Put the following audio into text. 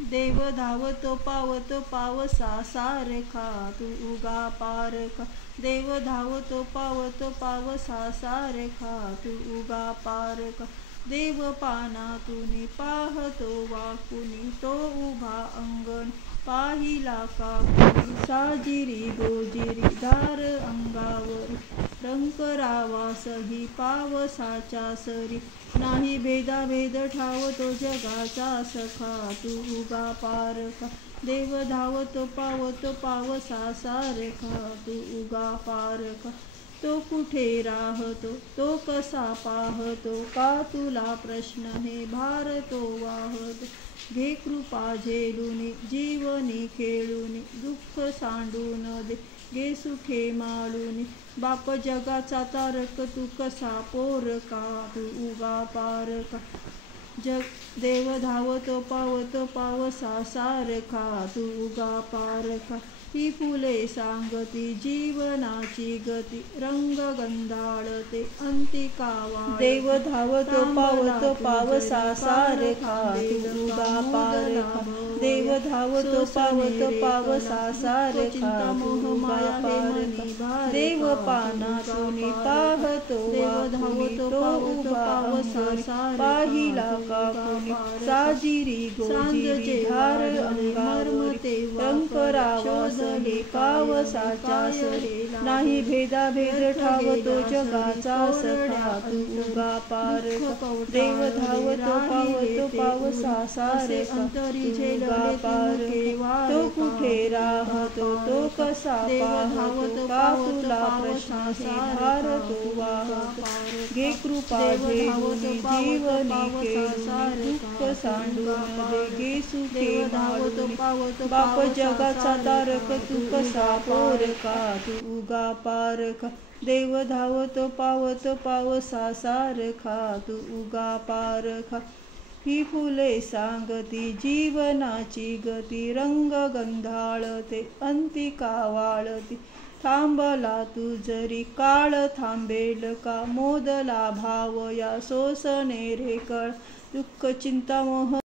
देव धावतो पावतो पावसा सारखा तू उगा पारखा। देव धावतो पावतो पावसा सारखा तू उगा पारखा। देव पानातून पाहतो वाकुनी तो उभा अंगण पाहिला का कुणी। साजिरी गोजिरी दार अंगावर रंकरावासही पावसाच्या सरी। नाही भेदाभेद ठावतो जगाचा सखा तू उगा पारखा। देव धावतो पावतो पावसा सारखा तू उगा पारखा। तो कुठे राहतो तो कसा पाहतो का तुला प्रश्न हे भार तो वाहतो। घे कृपा झेलूनी जीवनी खेळूनी दुःख सांडून दे गे सुखे माळूनी। बाप जगाचा तारक तू कसा पोरका तू उगा पारखा। देव धावतो पावतो पावसा सारखा तू उगा पारखा। ही फुले सांगती जीवनाची गती रंग गंधाळते अंतिका वाळते। देव धावतो पावतो पावसा सारखा तू उगा पारखा। देव धावतो पावतो पावसा सारखा तू उगा पारखा। देव पानातून पाहतो वाकुनी तो उभा अंगणी पाहिला का कुणी। साजिरी गोजिरी धार अंगावर रंकरावासही पावसाच्या सरी। नाही भेदाभेद ठावतो जगाचा सखा तू उगा पारखा। देव धावतो पावतो पावसा सारखा तू उगा पारखा। तो कुठे राहतो तो कसा पाहतो का तुला प्रश्न हे भार तो वाहतो। घे कृपा झेलूनी जीवनी खेळूनी दुःख सांडून दे गे सुखे माळूनी। बाप जगाचा तारक तू कसा पोरका तू उगा पारखा। देव धावतो पावतो पावसा सारखा तू उगा पारखा। ही फुले सांगती जीवनाची गती रंग गंधाळते अंतिका वाळती। थांबला तू जरी काळ थांबेल का मोदला भाव या सोसणे रे कळ। दुःख चिंता मोह